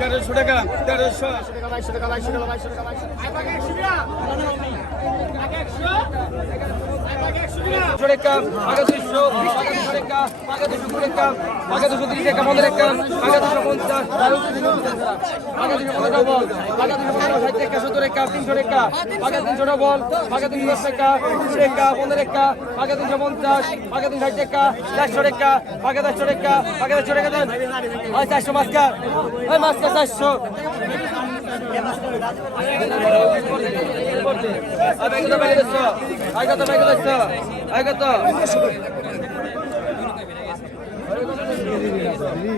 তেরোশো টাকা তেরোশো। দুশো টাকা পাকা দুশো টাকা দুশো টাকা। পাকা দুশো কুড়ি টাকা পাকা দুশো তিরিশ টাকা পনেরো টাকা পাকা দুশো পঞ্চাশ পাকা দুশো পনেরো ডবল পাকা দুশো পনেরো ষাট টাকা, সত্তর টাকা, তিনশো টাকা পাকা তিনশো ডবল পাকা তিনশো দশ টাকা তিনশো টাকা, পনেরো টাকা পাকা তিনশো পঞ্চাশ পাকা তিনশো ষাট টাকা, চারশো টাকা পাকা চারশো টাকা পাকা চারশো টাকা দেন। ওই চারশো মাস্কার ওই মাস্কার চারশো। আগে দিচ্ছ আগে দিচ্ছ আগে কত?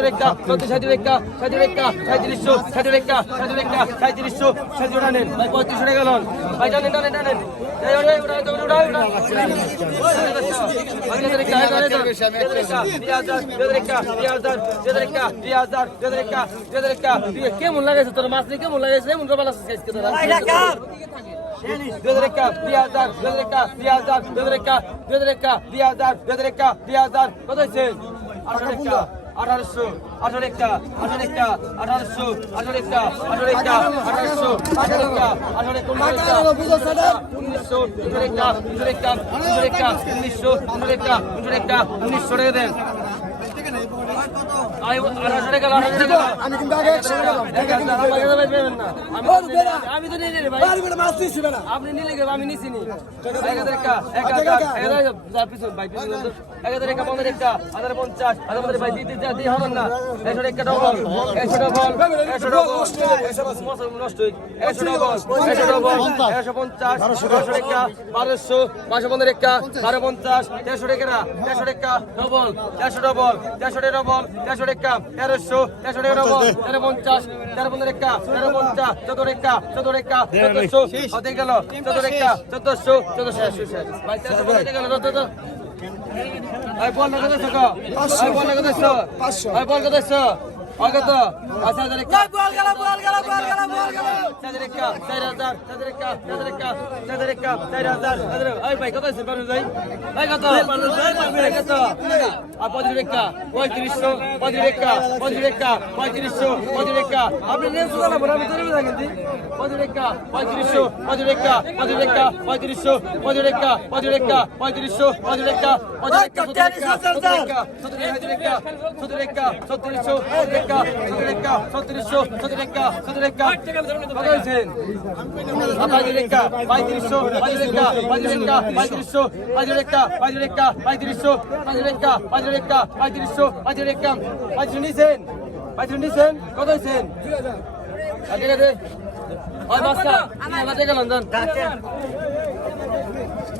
ষাট টাকা ষাট টাকা সাঁত্রিশশো ষাট টাকা সাঁত্রিশশো ষাট টানেন ভাই পঁয়ত্রিশশো টাকা লোন ভাই টানেন টানেন টানেন কেমন লাগাইছে তোর মাছ কেমন লাগাইছে এমন রবাল আছে আজকে তোরা বেদরেকা দুই হাজার বেদরেকা দুই হাজার বেদরেকা বেদরেকা দুই হাজার বেদরেকা আঠারোশো আঠারো একটা আঠারো একটা আঠারোশো আঠারো একটা আঠারো একটা আঠারোশো আঠারো একটা আঠারো উনিশশো আঠারো একটা উনিশশো একটা আঠারো একটা উনিশশো আঠারো একটা উনিশশো টাকা দেন আঠারোশো টাকা আঠারোশো টাকা পঞ্চাশ double double double double double বারোশো বারোশো পনেরো একটা বারো পঞ্চাশ তেরোশো টাকা তেরোশো টাকা ডবল তেরোশো ডবল তেরোশো টাকা ডবল তেরোশো রেখা তেরোশো তেরোশো টাকা ডবল তেরো পঞ্চাশ তেরো পনেরো রেখা তেরো পঞ্চাশ চোদ্দ রেখা চোদ্দ রেখা চোদ্দশো হতে গেল চোদ্দ রেখা চোদ্দশো চোদ্দশো একশো শেষ ভাই তেরোশো গেল চোদ্দ ভাই বল না কথা ভাই বল না কথা। ভাই বল কত ভাই কত পঁয়ত্রিশশো পঁচিশ একা পঁয়ত্রিশশো একা আপনি পঁয়ত্রিশশো পঁচিশ একা পঁয়ত্রিশশো পঁচিশ একা পঁয়ত্রিশশো পঁচিশ একা পঁচিশ একা সত্তর একা একা সত্তর একা ছত্রিশশো সত্তর একা সত্তর একা কত হয়েছেন পঁয়ত্রিশ একা পঁয়ত্রিশশো পঁয়ত্রিশ একা পঁয়ত্রিশ একা পঁয়ত্রিশশো পঁয়ত্রিশ একা পঁয়ত্রিশ একা পঁয়ত্রিশশো পঁয়ত্রিশ একা পঁয়ত্রিশ একা পঁয়ত্রিশশো পঁয়ত্রিশ একা পঁয়ত্রিশ নিছেন পঁয়ত্রিশ নিছেন কত হয়েছেন ঠিক আছে ওই বাসটা তিন হাজার টাকা লন্ডন আর বেগে বেগে দেখছ আগে তো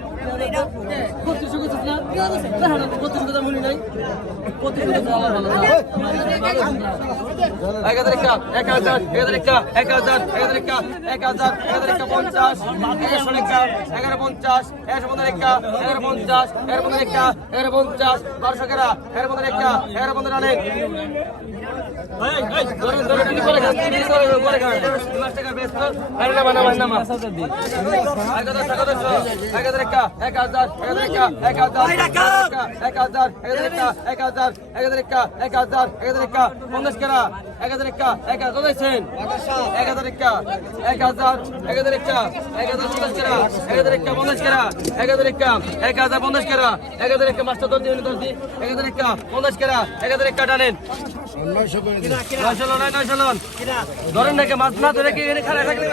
একা হাজার এক হাজার একা হাজার এক হাজার একা হাজার মনে পঞ্চাশ এগারোশো একা এগারো পঞ্চাশ একশো পনেরো একা এগারো পঞ্চাশ এগারো পনেরো একা এগারো পঞ্চাশ বারোশো এগারো এগারো পনেরো একা এগারো পনেরো অনেক ধরেন ধরেন কি করে খান কি করে করে খান দশ টাকা বেশ তো আরে না না না মাছ আছে দি এক হাজার দশ এক হাজার একা হাজার এক হাজার একা হাজার এক হাজার এক হাজার একা হাজার এক হাজার পঞ্চাশ কেরা এক হাজার একা এক হাজার কত দিয়েছেন এক হাজার একা এক হাজার এক হাজার একা এক হাজার পঞ্চাশ কেরা এক হাজার একা পঞ্চাশ কেরা এক হাজার একা এক হাজার পঞ্চাশ কেরা এক হাজার একা মাস্টার দশ দিন এক হাজার একা পঞ্চাশ কেরা এক হাজার একা টানেন নয়শো লন নয়শো ধরেন নাকি মাছ না ধরে কি এখানে খারাপ থাকলে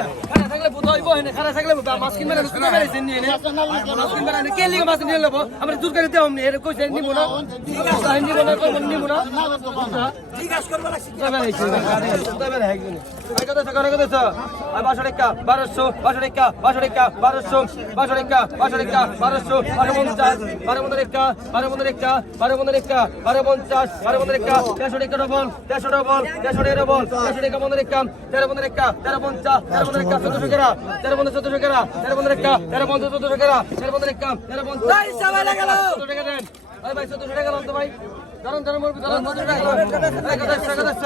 বারোশো বারোশো রেখা বারোশো রেখা বারোশো বারোশো রেখা বারোশো একা বারোশো বারো পঞ্চাশ বারো পনেরো রেখা বারো পনেরো রেখা বারো পনেরো রেখা বারো পঞ্চাশ বারো পনেরো রেখা তেরোশো রেখা ডবল তেরোশো ডবল তেরোশো ডবল তেরোশো রেখা পনেরো রেখা তেরো পনেরো রেখা তেরো পঞ্চাশ তেরো পনেরো রেখা চোদ্দশো কেরা তেরো পনেরো চোদ্দশো কেরা তেরো পনেরো এক তেরো পঞ্চাশ চোদ্দশো কেরা তেরো পনেরো এক তেরো পঞ্চাশ গেল। ভাই 1400 টাকা দাম তো ভাই দারুণ দারুণ মুরগি দারুণ কত টাকা টাকা দশ টাকা দশ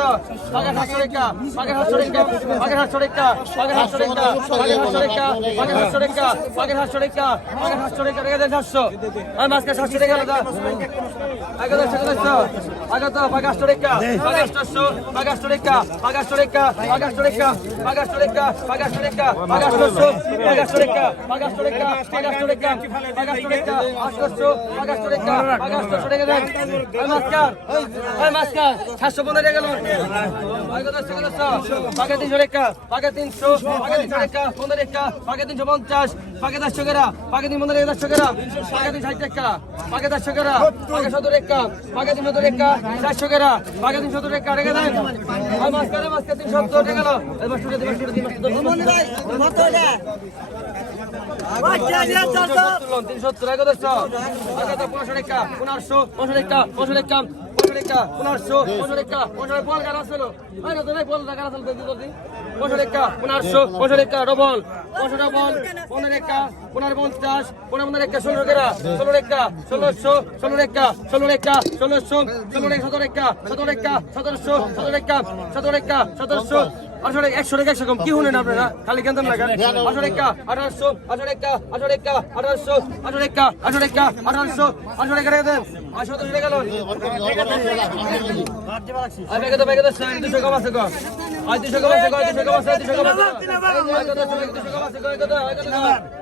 পাকে সাতশো টাকা পাকে সাতশো টাকা পাকে সাতশো টাকা পাকে সাতশো টাকা পাকে সাতশো টাকা পাকে সাতশো টাকা পাকে সাতশো টাকা পাকে সাতশো টাকা টাকা দেন সাতশো আর মাছকে সাতশো টাকা দাদা আগে দশ টাকা দশ আগে তো পাকে আটশো টাকা পাকে আটশো পাকে আটশো টাকা পাকে আটশো টাকা পাকে আটশো টাকা পাকে আটশো টাকা পাকে আটশো টাকা পাকে আটশো পাকে আটশো টাকা পাকে আটশো টাকা পাকে আটশো টাকা পাকে আটশো টাকা আটশো পাকে আটশো টাকা সাতশো পনেরো গেল। পাকে তিনশো রেখা পাকে তিনশো পাকে তিনশো রেখা, পনেরো রেখা পাকে তিনশো পঞ্চাশ পাকে চারশো গেরা পাকে তিন পনেরো চারশো গেরা পাকে তিন ষাট রেখা পাকে চারশো গেরা পাকে সত্তর রেখা পাকে তিন সত্তর রেখা চারশো গেরা পাকে তিন সত্তর রেখা রেখে দেন মাস্কারে মাস্কার তিন সত্তর রেখে গেল। এবার ছুটে দিন ছুটে দিন তিন সত্তর এক দশশো পনেরোশো টাকা পনেরোশো পনেরোশো টাকা পনেরোশো টাকা পনেরো টাকা পনেরোশো পনেরো টাকা পনেরো বল গান আসলো বল টাকা পনেরোশো টাকা ডবল পনেরো ডবল পনেরো টাকা পনেরো পঞ্চাশ পনেরো পনেরো টাকা ষোলো টাকা ষোলো টাকা ষোলোশো ষোলো টাকা ষোলো টাকা ষোলোশো ষোলো টাকা সতেরো টাকা সতেরো টাকা সতেরোশো সতেরো টাকা সতেরো টাকা সতেরোশো আসলে একশো টাকা একশো কম কি শুনেন আপনারা? খালি কেন্দ্র লাগা আসলে একটা আঠারোশো আসলে একটা আসলে একটা আঠারোশো আসলে একটা আসলে একটা আঠারোশো আসলে একটা টাকা দেন আসলে তো গেল। আর ব্যাগে তো ব্যাগে তো দুশো কম আছে কম আর দুশো কম আছে কম দুশো কম আছে দুশো কম আছে। দুশো কম আছে?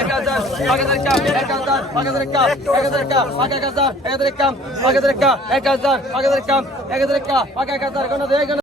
এক হাজার। এক হাজার।